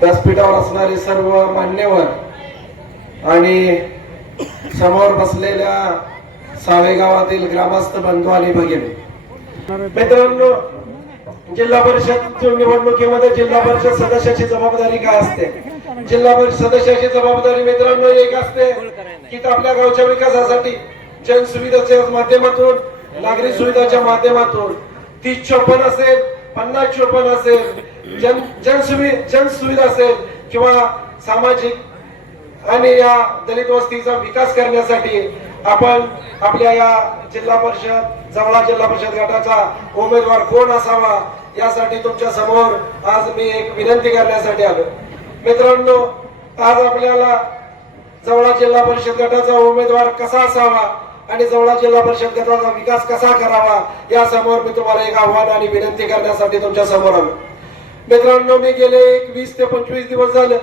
व्यासपीठावर असणारे सर्व मान्यवर आणि समोर बसलेल्या सावे गावातील ग्रामस्थ बंधू आणि भगिनी, मित्रांनो, जिल्हा परिषद निवडणुकीमध्ये जिल्हा परिषद सदस्याची जबाबदारी काय असते? जिल्हा परिषद सदस्याची जबाबदारी मित्रांनो एक असते की आपल्या गावच्या विकासासाठी जनसुविधाच्या माध्यमातून, नागरी सुविधाच्या माध्यमातून 3054 असेल, 5054 असेल, जनसुविधा असेल किंवा सामाजिक आणि या दलित वस्तीचा विकास करण्यासाठी आपण आपल्या या जिल्हा परिषद जवळा जिल्हा परिषद गटाचा उमेदवार कोण असावा यासाठी तुमच्या समोर आज मी एक विनंती करण्यासाठी आलो. मित्रांनो, आज आपल्याला जवळा जिल्हा परिषद गटाचा उमेदवार कसा असावा आणि जवळा जिल्हा परिषद गटाचा विकास कसा करावा या समोर मी तुम्हाला एक आव्हान आणि विनंती करण्यासाठी तुमच्या समोर आलो. मित्रांनो, मी गेले 20 ते 25 दिवस झाले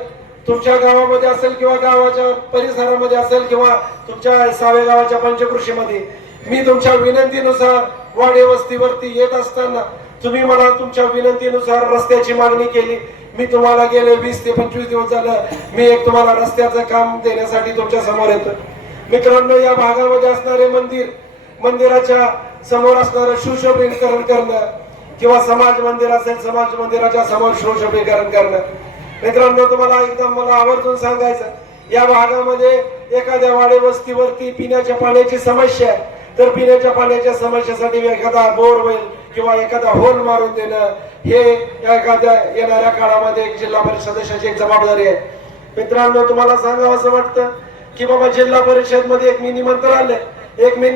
तुमच्या गावामध्ये असेल किंवा गावाच्या परिसरामध्ये असेल किंवा तुमच्या सावे गावाच्या पंचकृषीमध्ये मी तुमच्या विनंतीनुसार वाडे वस्तीवरती येत असताना तुम्ही मला तुमच्या विनंतीनुसार रस्त्याची मागणी केली. मी तुम्हाला गेले 20 ते 25 दिवस झालं मी एक तुम्हाला रस्त्याचं काम देण्यासाठी तुमच्या समोर येतो. मित्रांनो, या भागामध्ये असणारे मंदिराच्या समोर असणारं सुशोभीकरण करणं किंवा समाज मंदिर असेल, समाज मंदिराच्या समोर सुशोभीकरण करणं. मित्रांनो, तुम्हाला एकदम मला आवर्जून सांगायचं, या भागामध्ये एखाद्या वाडे वस्तीवरती पिण्याच्या पाण्याची समस्या आहे, तर पिण्याच्या पाण्याच्या समस्येसाठी एखादा बोरवेल किंवा एखादा होल मारून देणं हे एखाद्या येणाऱ्या काळामध्ये एक जिल्हा परिषद सदस्याची एक जबाबदारी आहे. मित्रांनो, तुम्हाला सांगावं असं वाटतं की बाबा जिल्हा परिषद मध्ये एक मिनी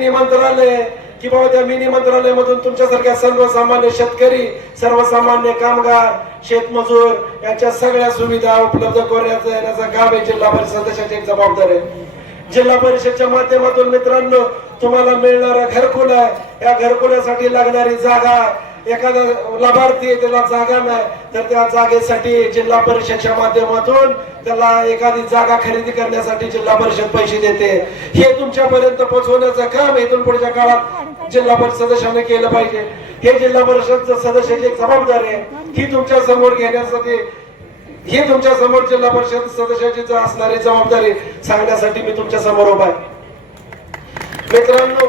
मंत्रालय की बाबा त्या मिनी मंत्रालयामधून तुमच्यासारख्या सर्वसामान्य शेतकरी, सर्वसामान्य कामगार, शेतमजूर यांच्या सगळ्या सुविधा उपलब्ध करण्याचं काम आहे जिल्हा परिषद सदस्याची एक जबाबदारी आहे. जिल्हा परिषदच्या माध्यमातून मित्रांनो तुम्हाला मिळणारा घरकुल आहे, या घरकुलासाठी लागणारी जागा, एखादा लाभार्थी त्याला जागा नाही तर त्या जागेसाठी जिल्हा परिषदच्या माध्यमातून त्याला एखादी जागा खरेदी करण्यासाठी जिल्हा परिषद पैसे देते. हे तुमच्यापर्यंत पोहोचवण्याचं काम इथून पुढच्या काळात जिल्हा परिषद सदस्याने केलं पाहिजे. हे जिल्हा परिषद सदस्याची एक जबाबदारी आहे, ही तुमच्या समोर घेण्यासाठी, ही तुमच्या समोर जिल्हा परिषद सदस्याची असणारी जबाबदारी सांगण्यासाठी मी तुमच्या समोर उभा आहे. मित्रांनो,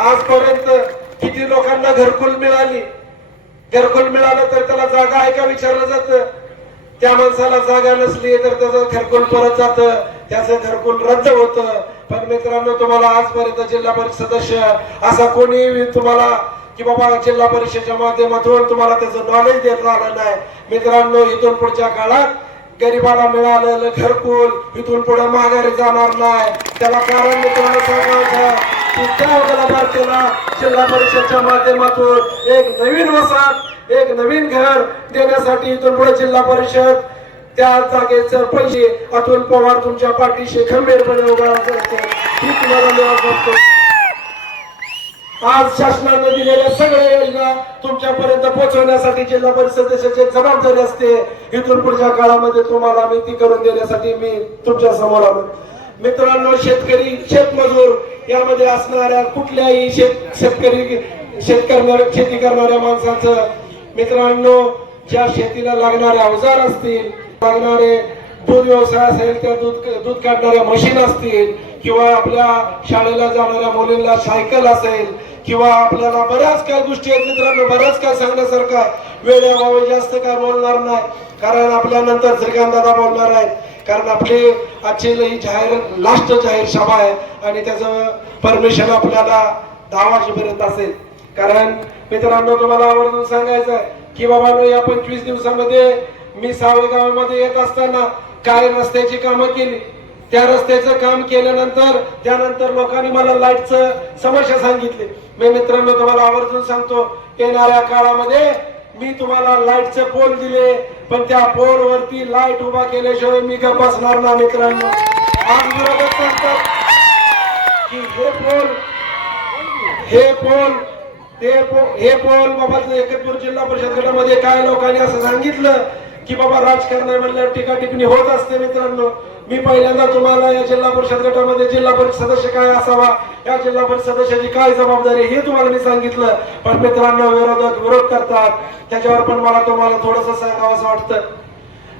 आजपर्यंत किती लोकांना घरकुल मिळालं तर त्याला जागा आहे का विचारलं जातं. त्या माणसाला जागा नसली तर त्याचं घरकुल परत जातं, त्याचं घरकुल रद्द होतं. पण मित्रांनो, तुम्हाला आजपर्यंत जिल्हा परिषद सदस्य असा कोणी तुम्हाला की बाबा जिल्हा परिषदेच्या माध्यमातून तुम्हाला त्याचं नॉलेज देत आलं नाही. मित्रांनो, इथून पुढच्या काळात गरीबाला मिळालेलं घरकुल इथून पुढे माघारी जाणार नाही. त्याला कारण मी तुम्हाला सांगायचं की त्या लाभार्थीला जिल्हा परिषदच्या माध्यमातून एक नवीन वसाहत, एक नवीन घर देण्यासाठी इथून पुढे जिल्हा परिषद त्या जागेचे पैसे अतुल पवार तुमच्या पाठीशी खंबीरपणे उभा असते ही तुम्हाला मी सांगतो. आज शासनाने दिलेल्या सगळ्या योजना तुमच्यापर्यंत पोहोचवण्यासाठी जिल्हा परिषद सदस्याची जबाबदारी असते. इथून पुढच्या काळामध्ये तुम्हाला माहिती करून देण्यासाठी मी तुमच्या समोर आलो. मित्रांनो, शेतकरी, शेतमजूर यामध्ये असणाऱ्या कुठल्याही शेती करणाऱ्या माणसाचं मित्रांनो ज्या शेतीला लागणारे अवजार असतील, लागणारे दूध व्यवसाय असेल, त्या दूध काढणाऱ्या मशीन असतील किंवा आपल्या शाळेला जाणाऱ्या मुलींना सायकल असेल किंवा आपल्याला बऱ्याच काही गोष्टी आहेत. मित्रांनो, बऱ्याच काय सांगण्यासारखा वेळ भावे जास्त काय बोलणार नाही, कारण आपल्या नंतर श्रीकांत दादा बोलणार आहेत. कारण आपली आजची लास्ट जाहीर सभा आहे आणि त्याचं परमिशन आपल्याला 10 वाजेपर्यंत असेल. कारण मित्रांनो, तुम्हाला आवर्जून सांगायचं आहे की बाबा या 25 दिवसामध्ये मी सावे गावामध्ये येत असताना काय रस्त्याची कामं केली, त्या रस्त्याचं काम केल्यानंतर त्यानंतर लोकांनी मला लाईटचं समस्या सांगितली. मी मित्रांनो तुम्हाला आवर्जून सांगतो, येणाऱ्या काळामध्ये मी तुम्हाला लाईटचे पोल दिले, पण त्या पोल वरती लाईट उभा केल्याशिवाय मी का बसणार ना. मित्रांनो, आज विरोधक सांगतात की हे पोल बाबा एकतपूर जिल्हा परिषद गटामध्ये काय लोकांनी असं सांगितलं की बाबा राजकारण म्हणल्यावर टीका टिप्पणी होत असते मित्रांनो. मी पहिल्यांदा तुम्हाला या जिल्हा परिषद गटामध्ये जिल्हा परिषद सदस्य काय असावा, या जिल्हा परिषद सदस्याची काय जबाबदारी हे तुम्हाला मी सांगितलं. पण मित्रांनो विरोधक विरोध करतात, त्याच्यावर पण मला तुम्हाला थोडंसं सांगावं असं वाटतं.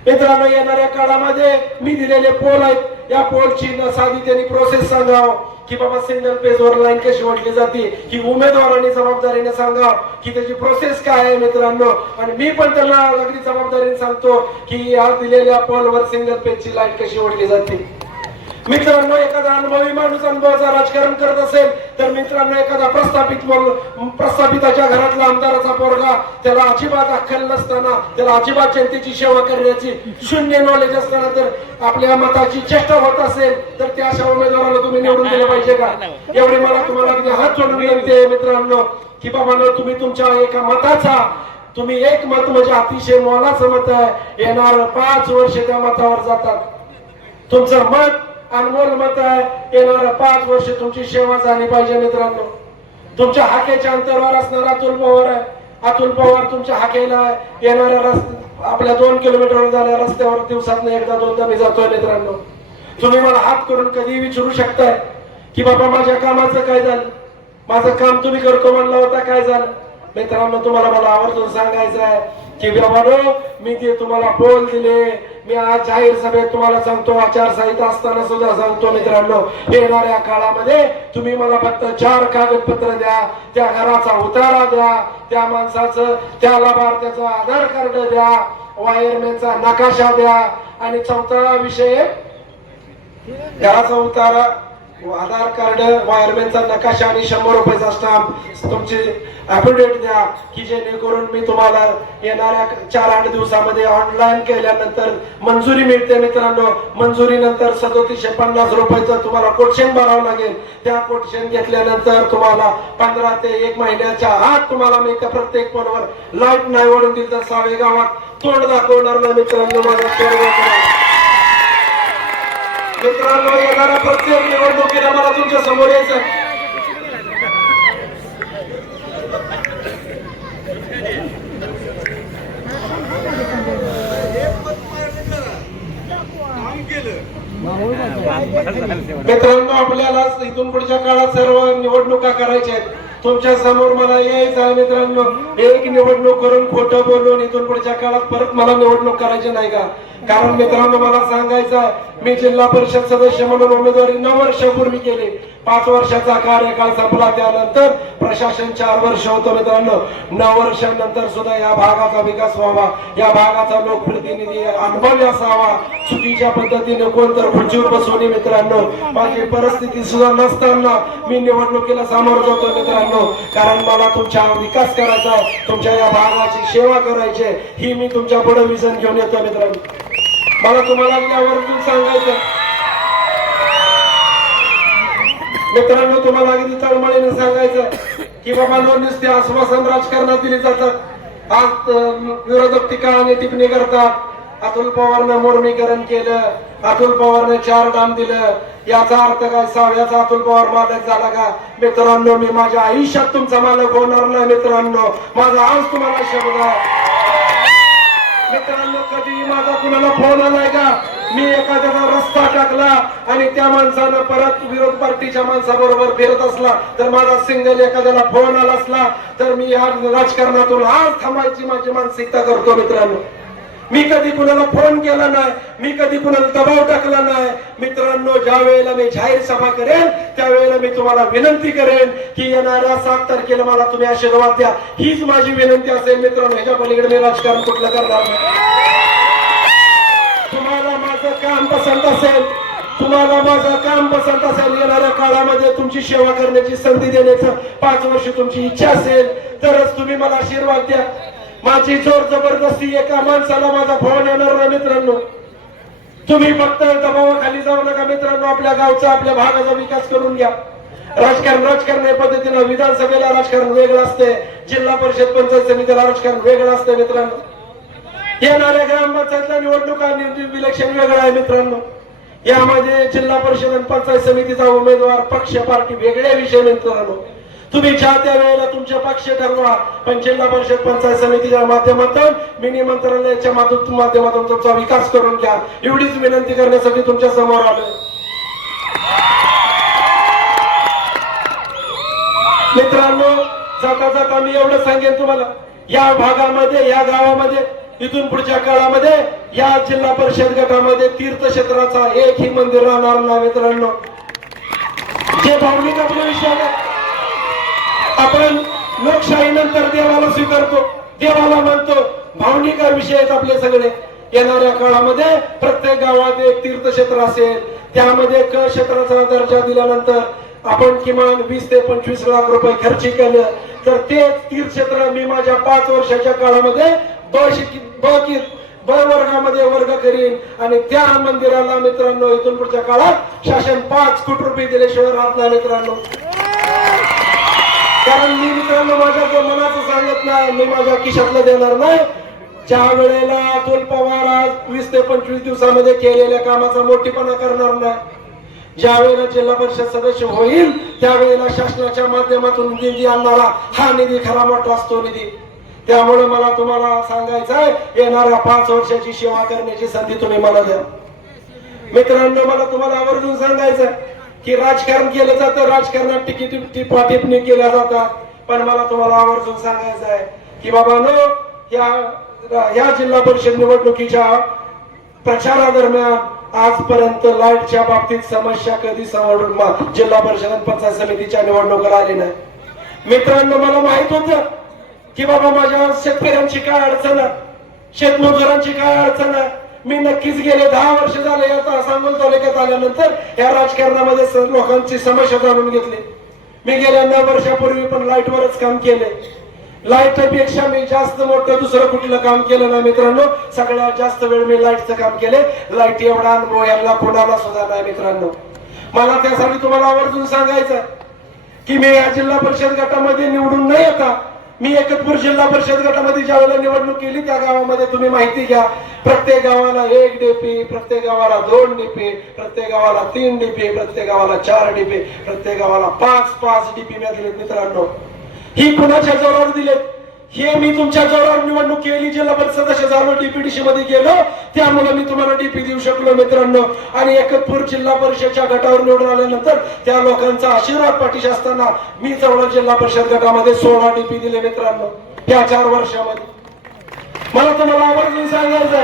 मित्रांनो येणाऱ्या काळामध्ये मी दिलेले पोल आहेत, या पोलची साधी त्यांनी प्रोसेस सांगावं की बाबा सिंगल पेज वर लाईन कशी ओढली जाते, की उमेदवारांनी जबाबदारीने सांगावं की त्याची प्रोसेस काय आहे मित्रांनो. आणि मी पण त्यांना अगदी जबाबदारीने सांगतो की या दिलेल्या पोलवर सिंगल पेजची लाईन कशी ओढली जाते. मित्रांनो एखादा अनुभवी माणूस अनुभवाचा राजकारण करत असेल तर मित्रांनो एखादा प्रस्थापिताच्या घरातला आमदाराचा पोरगा, त्याला अजिबात अक्कल नसताना, त्याला अजिबात जनतेची सेवा करण्याची शून्य नॉलेज असताना जर आपल्या मताची चेष्टा होत असेल तर त्या अशा उमेदवाराला तुम्ही निवडून दिलं पाहिजे का? एवढी मला तुम्हाला अगदी हात जोडून विनंती आहे मित्रांनो की बाबा तुम्ही तुमच्या एका मताचा, तुम्ही एक मत म्हणजे अतिशय मोलाचं मत आहे, येणार 5 वर्ष त्या मतावर जातात. तुमचं मत अनमोल मत आहे, येणाऱ्या 5 वर्ष तुमची सेवा झाली पाहिजे मित्रांनो. तुमच्या हाकेच्या अंतरावर असणारा अतुल पवार आहे. अतुल पवार तुमच्या हाकेला येणाऱ्या आपल्या 2 किलोमीटर झाल्या रस्त्यावर दिवसातून एकदा दोनदा मी जातोय मित्रांनो. तुम्ही मला हात करून कधी विचारू शकताय की बाबा माझ्या कामाचं काय झालं, माझं काम तुम्ही करतो म्हणलं होता काय झालं. मित्रांनो तुम्हाला मला आवर्जून सांगायचं आहे की बाबांनो मी ते तुम्हाला पोल दिले, मी आज जाहीर सभेत तुम्हाला सांगतो, आचारसंहिता असताना सुद्धा सांगतो मित्रांनो, येणाऱ्या काळामध्ये तुम्ही मला फक्त 4 कागदपत्र द्या, त्या घराचा उतारा द्या, त्या माणसाचं त्या लाभार्थ्याचं आधार कार्ड द्या, वायरमॅनचा नकाशा द्या आणि 4था विषय घराचा उतारा, आधार कार्ड, वायरमॅनचा नकाशा आणि 100 रुपयाचा स्टॅम्प तुमची ऍफिडेविट द्या की जेणेकरून मी तुम्हाला येणाऱ्या 4-8 दिवसामध्ये ऑनलाईन केल्यानंतर मंजुरी मिळते मित्रांनो. मंजुरी नंतर 3750 रुपयाचं तुम्हाला कोटेशन भरावं लागेल. त्या कोटेशन घेतल्यानंतर तुम्हाला 15 ते 1 महिन्याच्या आत तुम्हाला मी त्या प्रत्येक फोनवर लाईट नाही ओढून दिली तर सावे गावात तोंड दाखवणार नाही मित्रांनो. मित्रांनो येणाऱ्या प्रत्येक निवडणुकीला मला तुमच्या समोर यायचं. मित्रांनो आपल्याला इथून पुढच्या काळात सर्व निवडणुका करायच्या आहेत. तुमच्या समोर मला यायचं आहे मित्रांनो, एक निवडणूक करून खोटं बोलून इथून पुढच्या काळात परत मला निवडणूक करायची नाही का? कारण मित्रांनो मला सांगायचं आहे, मी जिल्हा परिषद सदस्य म्हणून उमेदवारी 9 वर्षापूर्वी केली. 5 वर्षाचा कार्यकाळ संपला, त्यानंतर प्रशासन 4 वर्ष होतं मित्रांनो. 9 वर्षांनंतर सुद्धा या भागाचा विकास व्हावा, या भागाचा लोकप्रतिनिधी अनुभवी असावा. चुकीच्या पद्धतीने कोणतर खुर्चीवर बसवणे मित्रांनो, माझी परिस्थिती सुद्धा नसताना मी निवडणुकीला सामोरं जातो मित्रांनो. कारण मला तुमचा विकास करायचा आहे, तुमच्या या भागाची सेवा करायची, ही मी तुमच्या पुढे विजन घेऊन येतो मित्रांनो. मला तुम्हाला यावरून सांगायचं मित्रांनो, तुम्हाला अगदी तळमळीने सांगायचं की बाबा नुसते आश्वासन राजकारणात दिली जातात. आज विरोधक टीका आणि टिप्पणी करतात. अतुल पवारनं मुर्मीकरण केलं, अतुल पवारने 4 डाम दिलं, याचा अर्थ काय? साव्याचा अतुल पवार मालक झाला का? मित्रांनो मी माझ्या आयुष्यात तुमचा मालक होणार नाही मित्रांनो. माझा आज तुम्हाला शब्द आहे मित्रांनो. कधी माझा कुणाला फोन आलाय का? मी एखाद्याचा रस्ता टाकला आणि त्या माणसानं परत विरोध पार्टीच्या माणसाबरोबर फिरत असला तर माझा सिंगल एखाद्याला फोन आला असला तर मी या राजकारणातून आज थांबायची माझी मानसिकता करतो मित्रांनो. मी कधी कुणाला फोन केला नाही, मी कधी कुणाला दबाव टाकला नाही मित्रांनो. ज्या वेळेला मी जाहीर सभा करेन त्यावेळेला मी तुम्हाला विनंती करेन की येणाऱ्या 7 तारखेला मला तुम्ही आशीर्वाद द्या, हीच माझी विनंती असेल मित्रांनो. ह्याच्या पलीकडे मी राजकारण कुठलं करणार नाही. तुम्हाला माझं काम पसंत असेल, तुम्हाला माझं काम पसंत असेल, येणाऱ्या काळामध्ये तुमची सेवा करण्याची संधी देण्याचं 5 वर्ष तुमची इच्छा असेल तरच तुम्ही मला आशीर्वाद द्या. माझी जोर जबरदस्ती एका माणसाला माझा फोन येणार नाही मित्रांनो. तुम्ही फक्त दबावाखाली जाऊ नका मित्रांनो. आपल्या गावचा आपल्या भागाचा विकास करून घ्या. राजकारण या पद्धतीनं विधानसभेला राजकारण वेगळं असते, जिल्हा परिषद पंचायत समितीला राजकारण वेगळं असते मित्रांनो. येणाऱ्या ग्रामपंचायतला निवडणुका इलेक्शन वेगळं आहे मित्रांनो. यामध्ये जिल्हा परिषद आणि पंचायत समितीचा उमेदवार पक्ष पार्टी वेगळे विषय मित्रांनो. तुम्ही ज्या त्या वेळेला तुमचे पक्ष ठरवा, पण जिल्हा परिषद पंचायत समितीच्या माध्यमातून मिनी मंत्रालयाच्या माध्यमातून तुमचा विकास करून घ्या, एवढीच विनंती करण्यासाठी तुमच्या समोर आलोय. मित्रांनो, जाता जाता मी एवढं सांगेन तुम्हाला, या भागामध्ये, या गावामध्ये इथून पुढच्या काळामध्ये या जिल्हा परिषद गटामध्ये तीर्थक्षेत्राचा एकही मंदिर राहणार नाही. मित्रांनो, जे भावनिक आपले विषय आहे, आपण लोकशाही नंतर देवाला स्वीकारतो, देवाला मानतो, भावनिक विषय आहेत आपले सगळे. येणाऱ्या काळामध्ये प्रत्येक गावात एक तीर्थक्षेत्र असेल, त्यामध्ये क क्षेत्राचा दर्जा दिल्यानंतर आपण किमान 20 ते 25 लाख रुपये खर्च केलं तर ते तीर्थक्षेत्र मी माझ्या 5 वर्षाच्या काळामध्ये ब वर्गामध्ये वर्ग करीन आणि त्या मंदिराला मित्रांनो इथून पुढच्या काळात शासन 5 कोटी रुपये दिल्याशिवाय राहत नाही. मित्रांनो, कारण मी मित्रांनो माझ्या मनाचं सांगत नाही, मी माझ्या खिशातलं देणार नाही. ज्या वेळेला अतुल पवार आज 20 ते 25 दिवसामध्ये केलेल्या कामाचा मोठीपणा करणार नाही, ज्या वेळेला जिल्हा परिषद सदस्य होईल त्यावेळेला शासनाच्या माध्यमातून निधी आणणारा हा निधी खरा मोठा असतो निधी. त्यामुळे मला तुम्हाला सांगायचं आहे, येणाऱ्या 5 वर्षाची सेवा करण्याची संधी तुम्ही मला द्या. मित्रांनो, मला तुम्हाला आवर्जून सांगायचं की राजकारण केलं जातं, राजकारणात टिप्पणी केल्या जातात, पण मला तुम्हाला आवर्जून सांगायचं आहे की बाबांनो, या जिल्हा परिषद निवडणुकीच्या प्रचारादरम्यान आजपर्यंत लाईटच्या बाबतीत समस्या कधी जिल्हा परिषद आणि पंचायत समितीच्या निवडणुकीला आली नाही. मित्रांनो, मला माहित होतं की बाबा माझ्या शेतकऱ्यांची काय अडचण आहे, शेतमजुरांची काय अडचण आहे. मी नक्कीच गेले 10 वर्ष झाले या सांगोल तालुक्यात आल्यानंतर या राजकारणामध्ये लोकांची समस्या जाणून घेतली. मी गेल्या 9 वर्षापूर्वी पण लाईटवरच काम केले. लाईटपेक्षा मी जास्त मोठं दुसरं कुठलं काम केलं नाही. मित्रांनो, सगळ्यात जास्त वेळ मी लाईटचं काम केले. लाईट एवढा अनुभव यांना कोणाला सुद्धा नाही. मित्रांनो, मला त्यासाठी तुम्हाला आवर्जून सांगायचं की मी या जिल्हा परिषद गटामध्ये निवडून नाही येता, मी एकतपूर जिल्हा परिषद गटामध्ये ज्या वेळेला निवडणूक केली त्या गावामध्ये तुम्ही माहिती घ्या, प्रत्येक गावाला 1 डीपी, प्रत्येक गावाला 2 डीपी, प्रत्येक गावाला 3 डीपी, प्रत्येक गावाला 4 डीपी, प्रत्येक गावाला 5 डीपी दिलेत. मित्रांनो, ही कुणाच्या जोरावर दिलेत? हे मी तुमच्या जोरावर निवडणूक केली, जिल्हा परिषद सदस्य झालो, डीपीडीसी मध्ये गेलो, त्यामुळे मी तुम्हाला डीपी देऊ शकलो. मित्रांनो, आणि एकतपूर जिल्हा परिषदच्या गटावर निवडून आल्यानंतर त्या लोकांचा आशीर्वाद पाठीशी असताना मी चौदा जिल्हा परिषद गटामध्ये 16 डीपी दिले. मित्रांनो, त्या 4 वर्षामध्ये मला तुम्हाला आवर्जून सांगायचं,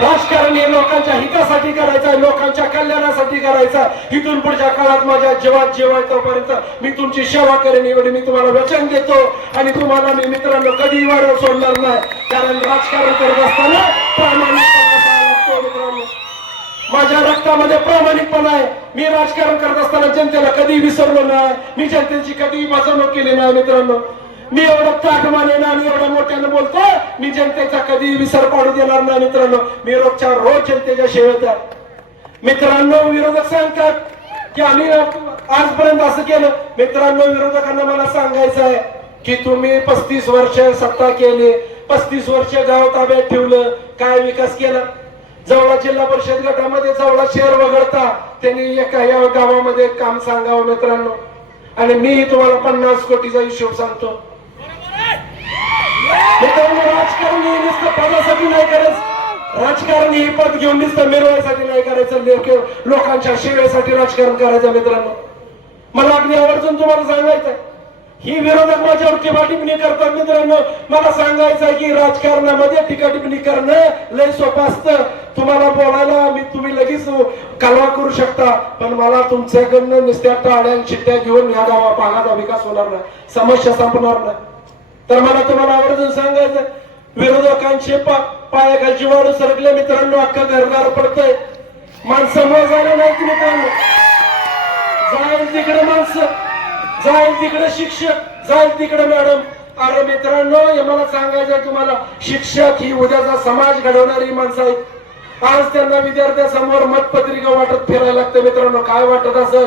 राजकारण हे लोकांच्या हितासाठी करायचं, लोकांच्या कल्याणासाठी करायचं. इथून पुढच्या काळात माझ्या जीवात जीव आहे तोपर्यंत मी तुमची सेवा करेन, एवढी मी तुम्हाला वचन देतो. आणि तुम्हाला मी मित्रांनो कधी वाढव सोडणार नाही, कारण राजकारण करत असताना प्रामाणिकपणा असावा लागतो. मित्रांनो, माझ्या रक्तामध्ये प्रामाणिकपणा आहे. मी राजकारण करत असताना जनतेला कधी विसरलो नाही, मी जनतेची कधी फसवणूक केली नाही. मित्रांनो, मी एवढं ताकमाने आणि एवढ्या मोठ्यानं बोलतो, मी जनतेचा कधी विसर पाडू देणार नाही. मित्रांनो, मी रोजच्या रोज जनतेच्या सेवेत आहे. मित्रांनो, विरोधक सांगतात की आम्ही आजपर्यंत असं केलं. मित्रांनो, विरोधकांना मला सांगायचं आहे की तुम्ही 35 वर्ष सत्ता केली, 35 वर्ष गाव ताब्यात ठेवलं, काय विकास केला? जवळा जिल्हा परिषद गटामध्ये जवळा शहर वगळता त्यांनी एका या गावामध्ये काम सांगावं. मित्रांनो, आणि मी तुम्हाला 50 कोटीचा हिशोब सांगतो. मित्रांनो, राजकारण हे नुसतं पदासाठी नाही करायचं, राजकारण हे पद घेऊन नुसतं मिरवायसाठी नाही करायचं, लोकांच्या सेवेसाठी राजकारण करायचं. मित्रांनो, मला अगदी आवर्जून तुम्हाला सांगायचं, ही विरोधक माझ्यावर टीका टिप्पणी करतात. मित्रांनो, मला सांगायचं आहे की राजकारणामध्ये टीका टिप्पणी करणं लय सोपं असतं. तुम्हाला बोलायला तुम्ही लगेच कालवा करू शकता, पण मला तुमच्याकडनं नुसत्या टाळ्या चिट्ट्या घेऊन या भागाचा विकास होणार नाही, समस्या संपणार नाही. तर मला तुम्हाला आवर्जून सांगायचं, विरोधकांचे पायाखालची वाळू सरकले. मित्रांनो, अख्खा घरदार पडतंय, माणसं मोजायला नाही. मित्रांनो, जाईल तिकडे माणसं, जाईल तिकडे शिक्षक, जाईल तिकडे मॅडम. अरे मित्रांनो, हे मला सांगायचं तुम्हाला, शिक्षक ही उद्याचा समाज घडवणारी माणसं आहेत. आज त्यांना विद्यार्थ्यांसमोर मतपत्रिका वाटत फिरायला लागते. मित्रांनो, काय वाटत असेल?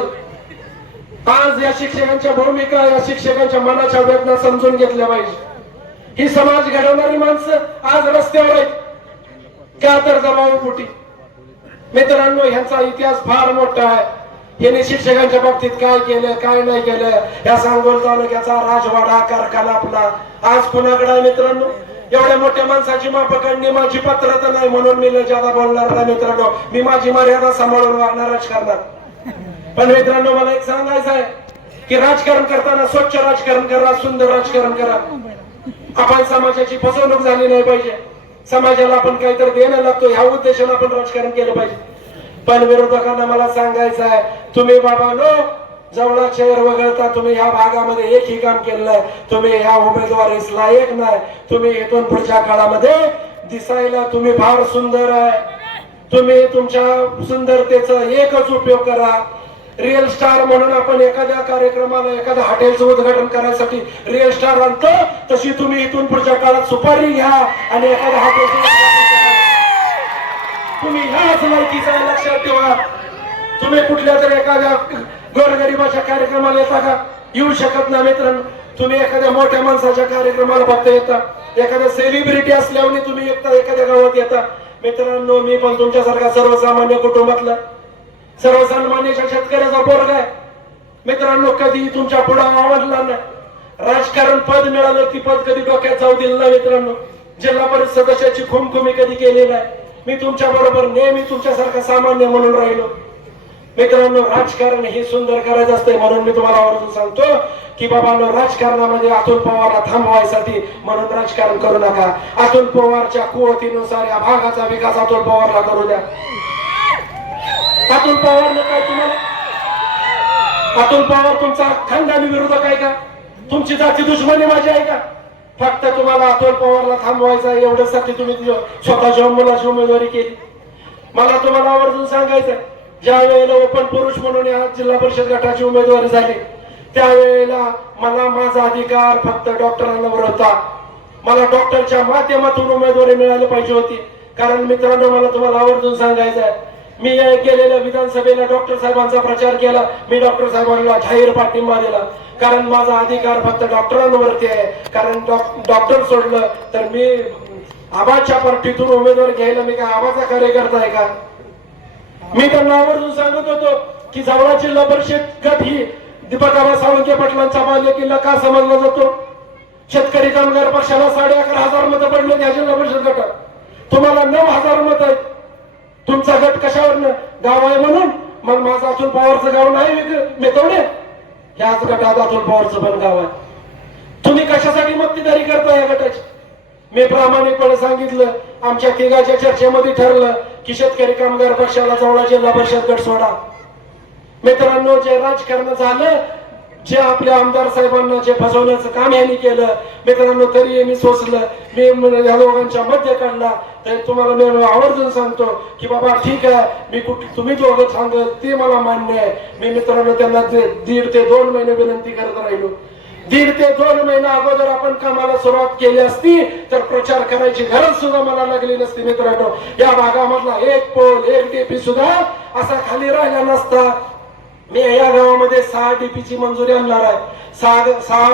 आज या शिक्षकांच्या भूमिका, या शिक्षकांच्या मनाच्या वेदना समजून घेतल्या पाहिजे. ही समाज घडवणारी माणसं आज रस्त्यावर आहेत, का तर दबावपोटी. मित्रांनो, ह्यांचा इतिहास फार मोठा आहे. यांनी शिक्षकांच्या बाबतीत काय केलं काय नाही केलं, या सांगोल तालुक्याचा राजवाडा कारखाना आपला आज कुणाकडे आहे मित्रांनो? एवढ्या मोठ्या माणसाची माफकांनी माझी पात्रता नाही म्हणून मी ज्यादा बोलणार नाही मित्रांनो. मी माझी मर्यादा सांभाळून वागणार राजकारणात. पण मित्रांनो मला एक सांगायचं आहे की राजकारण करताना स्वच्छ राजकारण करा, सुंदर राजकारण करा. आपण समाजाची फसवणूक झाली नाही पाहिजे, समाजाला आपण काहीतरी देणं लागतो ह्या उद्देशाने आपण राजकारण केलं पाहिजे. पण विरोधकांना मला सांगायचं आहे, तुम्ही बाबांनो जवळा शहर वगळता तुम्ही ह्या भागामध्ये एकही काम केलं नाही. तुम्ही ह्या उमेदवारीस लायक नाही. तुम्ही इथून पुढच्या काळामध्ये दिसायला तुम्ही फार सुंदर आहे. तुम्ही तुमच्या सुंदरतेचा एकच उपयोग करा. रिअल स्टार म्हणून आपण एखाद्या कार्यक्रमाला एखाद्या हॉटेलचं उद्घाटन करायसाठी रिअल स्टार आणतो, तशी तुम्ही इथून पुढच्या काळात सुपारी घ्या आणि एखाद्या हॉटेलचं उद्घाटन करा. तुम्ही ह्याच लायकीचा लक्षात ठेवा. तुम्ही कुठल्या तरी एखाद्या गोरगरिबाच्या कार्यक्रमाला येता का? येऊ शकत नाही मित्रांनो. तुम्ही एखाद्या मोठ्या माणसाच्या कार्यक्रमाला फक्त येता, एखाद्या सेलिब्रिटी असल्याने तुम्ही एखाद्या गावात येता. मित्रांनो मी पण तुमच्यासारखा सर्वसामान्य कुटुंबातला सर्वसामान्याच्या शेतकऱ्याचा पोरगा आहे मित्रांनो. कधी तुमच्या पुढे आवडला नाही. राजकारण पद मिळालं ती पद कधी डोक्यात जाऊ दिलं नाही मित्रांनो. जिल्हा परिषद सदस्याची खुमखुमी कधी केली नाही. मी तुमच्या बरोबर नेहमी तुमच्यासारखा सामान्य म्हणून राहिलो मित्रांनो. राजकारण हे सुंदर करायचं असते म्हणून मी तुम्हाला आवर्जून सांगतो की बाबांनो राजकारणामध्ये अतुल पवारला थांबवायसाठी म्हणून राजकारण करू नका. अतुल पवारच्या कुवतीनुसार या भागाचा विकास अतुल पवारला करू द्या. अतुल पवार काय तुम्हाला? अतुल पवार तुमचा खानदानी विरोधक आहे का? तुमची जाती दुश्मनी माझी आहे का? फक्त तुम्हाला अतुल पवारला थांबवायचं आहे एवढ्यासाठी तुम्ही स्वतःच्या मुलाची उमेदवारी केली. मला तुम्हाला आवर्जून सांगायचं, ज्या वेळेला ओपन पुरुष म्हणून या जिल्हा परिषद गटाची उमेदवारी झाली त्यावेळेला मला माझा अधिकार फक्त डॉक्टरांवर होता. मला डॉक्टरच्या माध्यमातून उमेदवारी मिळाली पाहिजे होती. कारण मित्रांनो मला तुम्हाला आवर्जून सांगायचं आहे, मी गेलेल्या विधानसभेला डॉक्टर साहेबांचा प्रचार केला. मी डॉक्टर साहेबांना जाहीर पाठिंबा दिला. कारण माझा अधिकार फक्त डॉक्टरांवरती आहे. कारण डॉक्टर सोडलं तर मी आबाच्या पार्टीतून उमेदवार घ्यायला मी काय आबाचा कार्यकर्ता आहे का? मी त्यांना आवर्जून सांगत होतो की जावळा जिल्हा परिषद गट ही दीपक सावंत पाटलांचा बाल्य किल्ला का समजला जातो? शेतकरी कामगार पक्षाला 11,500 मतं पडले त्या जिल्हा परिषद गटात. तुम्हाला 9,000 मत आहेत. तुमचा गट कशावर गाव आहे म्हणून? मग माझं अतुल पवारचं गाव नाही मेतवडे? ह्याच गटात अतुल पवारचं पण गाव आहे. तुम्ही कशासाठी मक्तेदारी करता या गटाची? मी प्रामाणिकपणे सांगितलं, आमच्या तिघाच्या चर्चेमध्ये ठरलं की शेतकरी कामगार पक्षाला जवळा जिल्हा परिषद गट सोडा. मित्रांनो जे राजकारण झालं, जे आपल्या आमदार साहेबांना जे फसवण्याचं काम यांनी केलं मित्रांनो, तरी मी सोचलं. मी या दोघांच्या मध्ये काढला. तर तुम्हाला मी आवर्जून सांगतो की बाबा ठीक आहे, मी तुम्ही दोघं सांगत ते मला मान्य आहे. मी मित्रांनो त्यांना 1.5 ते 2 महिने विनंती करत राहिलो. 1.5 ते 2 महिना अगोदर आपण कामाला सुरुवात केली असती तर प्रचार करायची गरज सुद्धा मला लागली नसती मित्रांनो. या भागामधला एक पोल एक डीपी सुद्धा असा खाली राहिला नसता. मी या गावामध्ये 6 डीपीची मंजुरी आणणार आहे. 6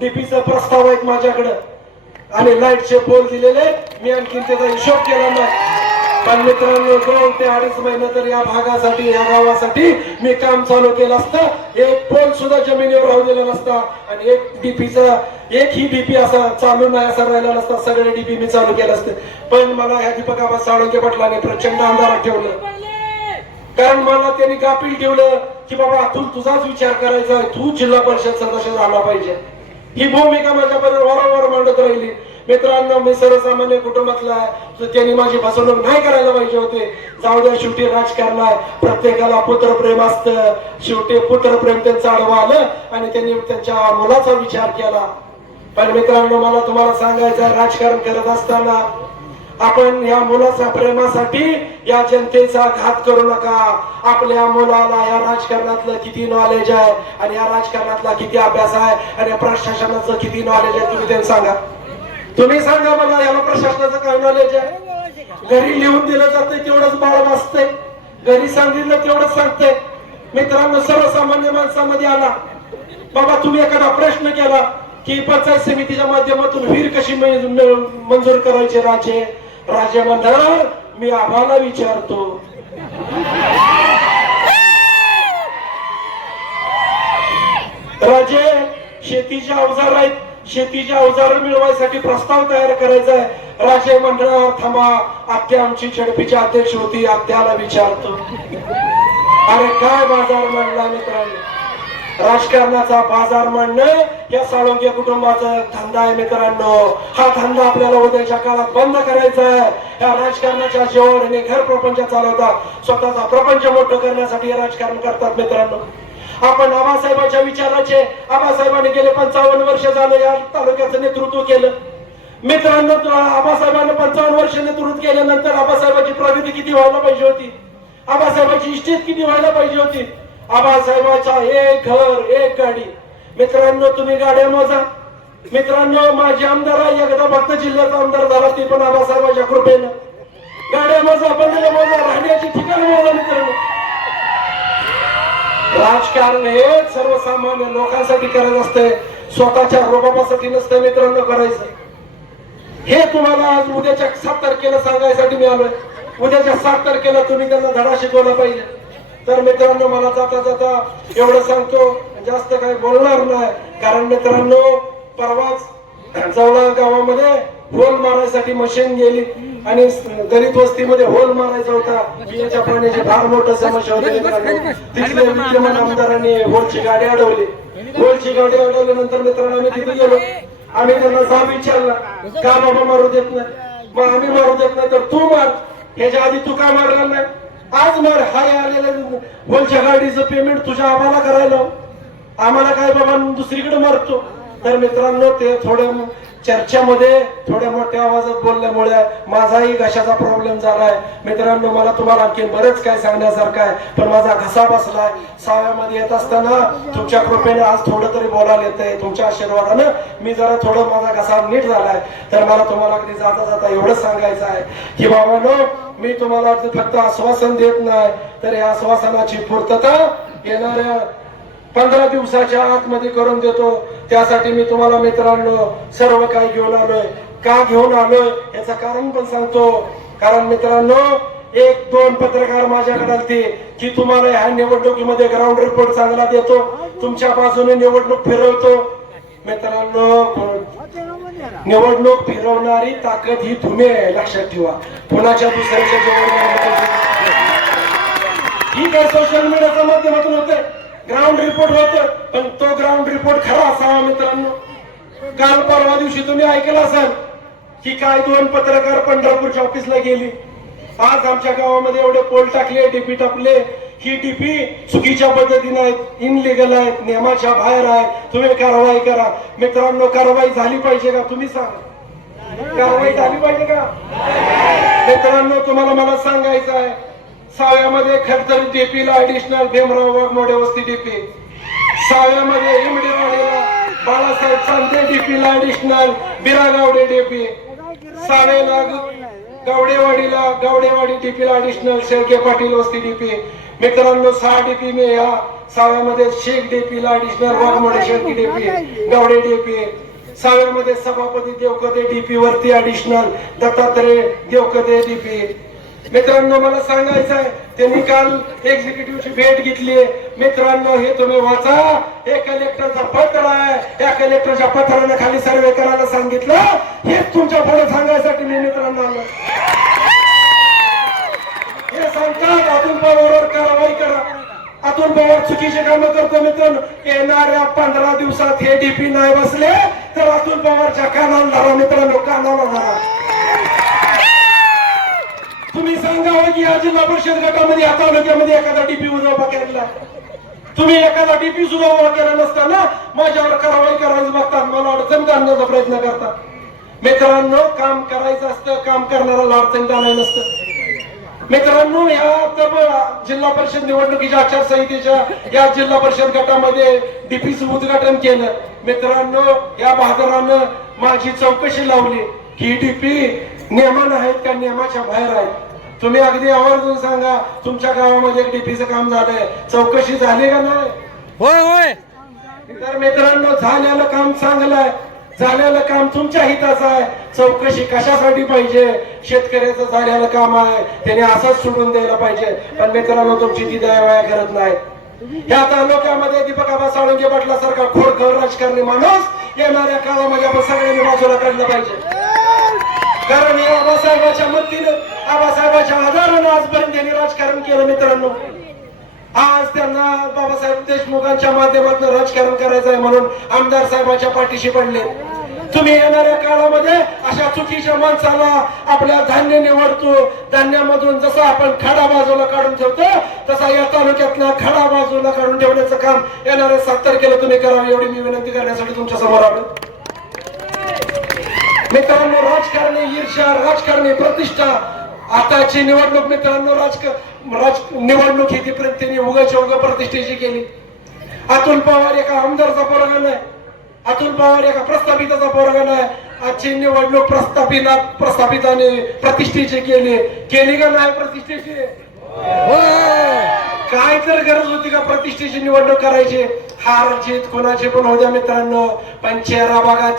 डीपीचा प्रस्ताव आहे माझ्याकडे आणि लाईटचे पोल दिलेले. मी आणखी त्याचा हिशोब केला नाही. पण मित्रांनो 2 ते 2.5 महिने तर या भागासाठी या गावासाठी मी काम चालू केलं असतं. एक पोल सुद्धा जमिनीवर राहू दिला नसता आणि एकही डीपी असा चालू नाही असा राहिला नसता. सगळे डीपी मी चालू केलं असते. पण मला ह्या दीपक साळुंके पाटलाने प्रचंड अंधारात ठेवलं. कारण मला त्यांनी गाफील ठेवलं की बाबा तुझाच विचार करायचा आहे, तू जिल्हा परिषद सदस्य झाला पाहिजे. ही भूमिका माझ्याबरोबर वारंवार मांडत राहिली. मित्रांनो मी सर्वसामान्य कुटुंबातला आहे. त्यांनी माझी फसवणूक नाही करायला पाहिजे होते. जाऊ द्या, शेवटी राजकारण आहे. प्रत्येकाला पुत्रप्रेम असतं. शेवटी पुत्रप्रेम त्यांचं आडवं आलं आणि त्यांनी त्यांच्या मुलाचा विचार केला. पण मित्रांनो मला तुम्हाला सांगायचं, राजकारण करत असताना आपण या मुलाच्या प्रेमासाठी या जनतेचा घात करू नका. आपल्या मुलाला या राजकारणातलं किती नॉलेज आहे आणि या राजकारणातला किती अभ्यास आहे आणि या प्रशासनाचं किती नॉलेज आहे तुम्ही त्यांना सांगा. तुम्ही सांगा मला याला प्रशासनाचं काय नॉलेज आहे? घरी लिहून दिलं जातंय तेवढंच बाळ वाचतंय, घरी सांगितलं तेवढंच सांगतंय. मित्रांनो सर्वसामान्य माणसामध्ये आला बाबा, तुम्ही एखादा प्रश्न केला की पंचायत समितीच्या माध्यमातून विहीर कशी मंजूर करायची राजे म्हणणार मी आम्हाला विचारतो. राजे शेतीचे अवजार आहेत, शेतीचे अवजार मिळवायसाठी प्रस्ताव तयार करायचा आहे. राजे मंडळावर थांबा, आत्या आमची झडपीची अध्यक्ष होती, आत्याला विचारतो. अरे काय बाजार मांडला मित्रांनो, राजकारणाचा बाजार मांडणं या साळुंखे कुटुंबाचा धंदा आहे मित्रांनो. हा धंदा आपल्याला उद्याच्या काळात बंद करायचा आहे. या राजकारणाच्या जेवढे घर प्रपंच चालवतात, स्वतःचा प्रपंच मोठं करण्यासाठी हे राजकारण करतात मित्रांनो. आपण आबासाहेबांच्या विचाराचे, आबासाहेबांनी गेले 55 वर्ष झालं या तालुक्याचं नेतृत्व केलं मित्रांनो. आबासाहेबांनी 55 वर्ष नेतृत्व केल्यानंतर आबासाहेबांची प्रगती किती व्हायला पाहिजे होती, आबासाहेबांची इस्टेट किती व्हायला पाहिजे होती. आबासाहेबांचा एक घर एक गाडी. मित्रांनो तुम्ही गाड्या मोजा मित्रांनो. माझे आमदार एकदा फक्त जिल्ह्याचा आमदार झाला, ते पण आबासाहेबांच्या कृपेनं. गाड्या मोजा, बंगले मोजा, राहण्याची ठिकाण मोजा मित्रांनो. राजकारण हे सर्वसामान्य लोकांसाठी करायचं असते, स्वतःच्या रोबाबासाठी नसतं मित्रांनो करायचं. हे तुम्हाला आज उद्याच्या 7 तारखेला सांगायसाठी मी आलोय. उद्याच्या 7 तारखेला तुम्ही त्यांना धडा शिकवला पाहिजे. तर मित्रांनो मला जाता जाता एवढं सांगतो, जास्त काही बोलणार नाही. कारण मित्रांनो परवाच जवळा गावामध्ये होल मारायसाठी मशीन गेली आणि दलित वस्तीमध्ये होल मारायचा होता. पिण्याच्या पाण्याची फार मोठं समस्या होती मित्रांनो. तिथल्या विद्यमान आमदारांनी होलची गाडी अडवली. होलची गाडी अडवल्यानंतर मित्रांनो आम्ही तिथे गेलो. आम्ही त्यांना जाब विचारला, का बाबा मारू देत नाही. मग आम्ही मारू देत नाही तर तू मार, ह्याच्या आधी तू का मारला नाही, आज मार. हाय आलेलं होलच्या गाडीचं पेमेंट तुझ्या आम्हाला करायला, आम्हाला काय बाबा दुसरीकडे मारतो. तर मित्रांनो ते थोडं चर्चेमध्ये थोड्या मोठ्या आवाजात बोलल्यामुळे माझाही घशाचा प्रॉब्लेम झालाय मित्रांनो. मला तुम्हाला आणखी बरेच काय सांगण्यासारखं आहे, पण माझा घसा बसलाय. साव्यामध्ये येत असताना तुमच्या कृपेने आज थोडं तरी बोलायला येतंय. तुमच्या आशीर्वादानं मी जरा थोडं माझा घसा नीट झालाय. तर मला तुम्हाला कधी जाता जाता एवढं सांगायचं आहे की बाबांनो, मी तुम्हाला फक्त आश्वासन देत नाही, तर या आश्वासनाची पूर्तता येणाऱ्या 15 दिवसाच्या आतमध्ये करून देतो. त्यासाठी मी तुम्हाला मित्रांनो सर्व काही घेऊन आलोय. का घेऊन आलोय याचं कारण पण सांगतो. कारण मित्रांनो 1-2 पत्रकार माझ्याकडे आलते की तुम्हाला ह्या निवडणुकीमध्ये ग्राउंड रिपोर्ट चांगला देतो, तुमच्या बाजूने निवडणूक फिरवतो. मित्रांनो निवडणूक फिरवणारी ताकद ही तुम्ही आहे, लक्षात ठेवा. कुणाच्या दुसऱ्याच्या जवळ ठीक आहे, सोशल मीडियाच्या माध्यमातून होते, ग्राउंड रिपोर्ट होत, पण तो ग्राउंड रिपोर्ट खरा असावा मित्रांनो. काल परवा दिवशी तुम्ही ऐकलं असाल की काय 2 पत्रकार पंढरपूरच्या ऑफिसला गेली. आज आमच्या गावामध्ये एवढे पोल टाकले, डीपी टाकले. ही डीपी चुकीच्या पद्धतीने आहेत, इनलिगल आहेत, नियमाच्या बाहेर आहे. तुम्ही कारवाई करा मित्रांनो. कारवाई झाली पाहिजे का तुम्ही सांगा, कारवाई झाली पाहिजे का मित्रांनो. तुम्हाला मला सांगायचं आहे, साव्यामध्ये खरतरी डीपीला ऍडिशनल भीमराव वाघमोडे वस्ती डीपी, साव्यामध्ये इमडेवाडीला बाळासाहेब चांदे डीपीला ऍडिशनल बिरागावडे डीपी, सावेला गावडेवाडी डीपीला ऍडिशनल शेळके पाटील वस्ती डीपी. मित्रांनो 6 डीपी मी या साव्यामध्ये शेख डीपीला additional Waghmode Shelke DP Gawade DP, साव्यामध्ये सभापती देवकते डीपी वरती ऍडिशनल दत्तात्रय देवकते डीपी. मित्रांनो मला सांगायचं आहे, त्यांनी काल एक्झिक्युटिव्हची भेट घेतली. मित्रांनो हे तुम्ही वाचा, हे कलेक्टरचा पत्र आहे. या कलेक्टरच्या पत्राने खाली सर्वे करायला सांगितलं. हेच तुमच्या पुढे सांगायसाठी मी मित्रांनो आलो. हे सांगतात अतुल पवारवर कारवाई करा, अतुल पवार चुकीचे कामं करतो. मित्रांनो येणाऱ्या 15 दिवसात हे डीपी नाही बसले तर अतुल पवारच्या कानाला धरा मित्रांनो, कानाला धरा. तुम्ही सांगावं की या जिल्हा परिषद गटामध्ये या तालुक्यामध्ये एखादा डीपी उभा केला, तुम्ही एखादा डीपी सुद्धा उभा केला नसताना माझ्यावर कारवाई करायची बघतात, मला अडचण करण्याचा प्रयत्न करतात. मित्रांनो काम करायचं असतं, काम करणारा अडचण जाणार नसतं. मित्रांनो या जिल्हा परिषद निवडणुकीच्या आचारसंहितेच्या या जिल्हा परिषद गटामध्ये डीपीचं उद्घाटन केलं. मित्रांनो या बहादरानं माझी चौकशी लावली की डीपी नियमान आहेत का नियमाच्या बाहेर आहेत. तुम्ही अगदी आवर्जून सांगा तुमच्या गावामध्ये डीपीचं काम झालंय, चौकशी झाली का नाही. होय होय. तर मित्रांनो झालेलं काम चांगलं आहे, झालेलं काम तुमच्या हिताचं आहे. चौकशी कशासाठी पाहिजे, शेतकऱ्याचं झालेलं काम आहे त्याने असंच सोडून द्यायला पाहिजे. पण मित्रांनो तुमची ती दयावया करत नाही. या तालुक्यामध्ये दीपक आबा साळुंखे पाटलासारखा खोडकर राजकारणी माणूस येणाऱ्या काळामध्ये आपण सगळ्यांनी बाजूला काढलं पाहिजे. कारण या आबासाहेबाच्या मदतीने, आबासाहेबाच्या आधारानं आजपर्यंत त्यांनी राजकारण केलं मित्रांनो. आज त्यांना बाबासाहेब देशमुखांच्या माध्यमातून राजकारण करायचं आहे म्हणून आमदार साहेबाच्या पाठीशी पडले. तुम्ही येणाऱ्या काळामध्ये अशा चुकीच्या माणसाला आपल्या धान्य निवडतो, धान्यामधून जसं आपण खडा बाजूला काढून ठेवतो तसा या तालुक्यातला खडा बाजूला काढून ठेवण्याचं काम येणाऱ्या 7 तारखेला तुम्ही करावं एवढी मी विनंती करण्यासाठी तुमच्या समोर आलो. मित्रांनो, राजकारणी ईर्ष्या, राजकारणी प्रतिष्ठा. आताची निवडणूक मित्रांनो निवडणूक ही ती त्यांनी उगाच्या उगा प्रतिष्ठेची केली. अतुल पवार एका आमदारचा पोरगा नाही, अतुल पवार एका प्रस्थापिताचा पोरगा नाही. आजची निवडणूक प्रस्थापिताने प्रतिष्ठेची केली का नाही प्रतिष्ठेची? काय तर गरज होती का प्रतिष्ठेची निवडणूक करायची? हार जीत कोणाची पण होत्या मित्रांनो, पण चेहरा बघा,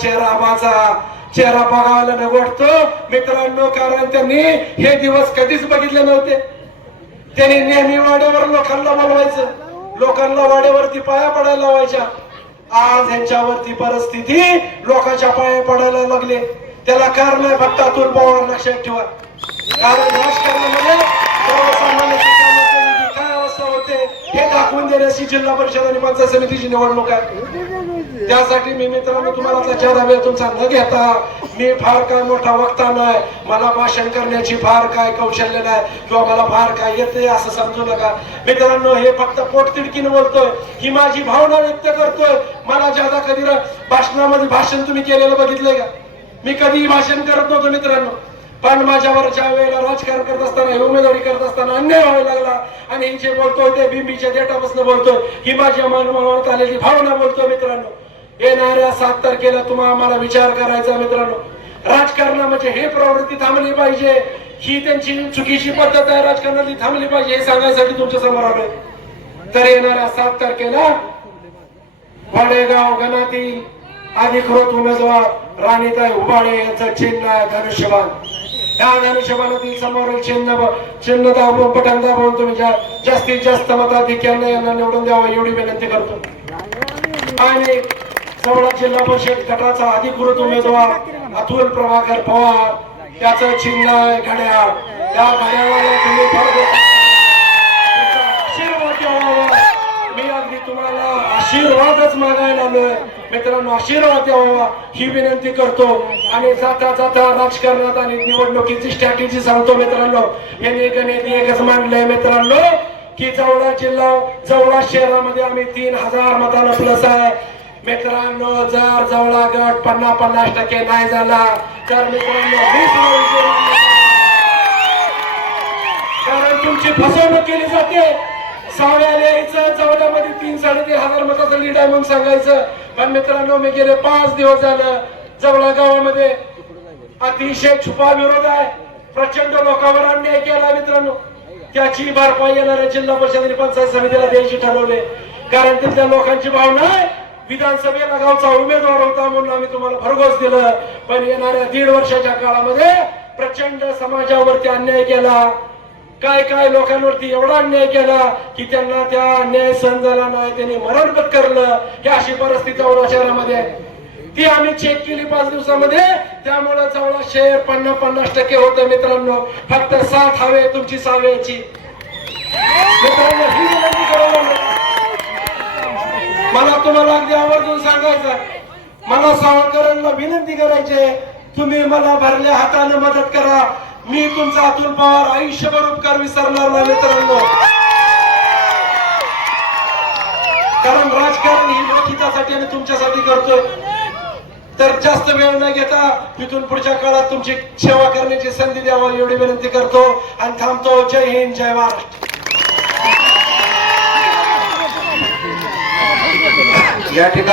चेहरा बघायला नवडतो मित्रांनो. कारण त्यांनी हे दिवस कधीच बघितले नव्हते. त्यांनी नेहमी वाड्यावर लोकांना बोलवायचं, लोकांना वाड्यावरती पाया पडायला लावायच्या. आज ह्यांच्यावरती परिस्थिती लोकांच्या पाया पडायला लागले. त्याला कारण आहे फक्त अतुल पवार, लक्षात ठेवा. कारण राजकारणामध्ये सर्वसामान्यांची कामं केली काय अवस्था होते हे दाखवून देण्याची जिल्हा परिषद आणि पंचायत समितीची निवडणूक आहे. त्यासाठी मी मित्रांनो तुम्हाला त्याच्या वेळ तुमचा न घेता, मी फार काय मोठा वक्ता नाही, मला भाषण करण्याची फार काय कौशल्य नाही किंवा मला फार काय येते असं समजू नका मित्रांनो. हे फक्त पोटतिडकीने बोलतोय, ही माझी भावना व्यक्त करतोय. मला ज्यादा कधी भाषणामध्ये भाषण तुम्ही केलेलं बघितलंय का? मी कधीही भाषण करत नव्हतो मित्रांनो. पण माझ्यावर ज्या वेळेला राजकारण करत असताना, उमेदवारी करत असताना अन्याय व्हायला लागला आणि जे बोलतोय ते बिंबीच्या डेटापासून बोलतोय, ही माझ्या मनात आलेली भावना बोलतोय मित्रांनो. येणाऱ्या 7 तारखेला तुम्हाला आम्हाला विचार करायचा मित्रांनो. राजकारणामध्ये हे प्रवृत्ती थांबली पाहिजे, ही त्यांची चुकीची पद्धत आहे राजकारणाची, थांबली पाहिजे हे सांगायसाठी तुमच्या समोर आलोय. तर येणाऱ्या 7 तारखेला वाडेगाव गणातील अधिकृत उमेदवार राणीताई उबाळे यांचं चिन्ह आहे धनुष्यबाण. या धनुष्यबाणातील समोरील चिन्ह दाबून, पटन दाबून तुम्ही जास्तीत जास्त मताधिक्यांना यांना निवडून द्यावं एवढी विनंती करतो. आणि जवळ जिल्हा परिषद गटाचा अधिकृत उमेदवार अतुल प्रभाकर पवार, त्याचं चिन्ह आहे घड्याळ. त्या घड्याळाला तुम्ही आशीर्वाद द्यावा. मी अगदी तुम्हाला आशीर्वादच मागायला आलोय मित्रांनो, आशीर्वाद द्यावा ही विनंती करतो. आणि जाता जाता राजकारणात आणि निवडणुकीची स्ट्रॅटेजी सांगतो मित्रांनो. यांनी गणित एकच मांडलंय मित्रांनो की जवळा शहरामध्ये आम्ही 3000 मतांना प्लस आहे मित्रांनो. जर जवळा गट 50% नाही झाला तर मित्रांनो कारण तुमची फसवणूक केली जाते. साव्याला यायचं, जवळ्यामध्ये 3-3.5 मताचं लीड आहे म्हणून सांगायचं. पण मित्रांनो मी गेले 5 दिवस झालं जवळा गावामध्ये अतिशय छुपा विरोध आहे. प्रचंड लोकांवर अन्याय केला मित्रांनो. त्याची भरपाई येणाऱ्या जिल्हा परिषद आणि पंचायत समितीला द्यायची ठरवले. कारण तिथल्या लोकांची भावना आहे विधानसभेला गावचा उमेदवार होता म्हणून आम्ही तुम्हाला भरघोस दिलं. पण येणाऱ्या 1.5 वर्षाच्या काळामध्ये प्रचंड समाजावरती अन्याय केला. काय लोकांवरती एवढा अन्याय केला की त्यांना त्या अन्याय सहन झाला नाही, त्यांनी मरण पत्करलं. ही अशी परिस्थिती जवळा शहरामध्ये ती आम्ही चेक केली 5 दिवसामध्ये. त्यामुळे जवळा शहर 50% होतं मित्रांनो. फक्त 7 हवे तुमची साव्याची मित्रांनो. ही विनंती करायला मला तुम्हाला अगदी आवर्जून सांगायचं, मला सावरकरांना विनंती करायची, तुम्ही मला भरल्या हाताने मदत करा. मी तुमचा अतुल पवार आयुष्यभर उपकार विसरणार नाही मित्रांनो. कारण राजकारण ही लोकहितासाठी आणि तुमच्यासाठी करतोय. तर जास्त वेळ न घेता तिथून पुढच्या काळात तुमची सेवा करण्याची संधी द्यावा एवढी विनंती करतो आणि थांबतो. जय हिंद, जय महाराष्ट्र. या ठिकाणी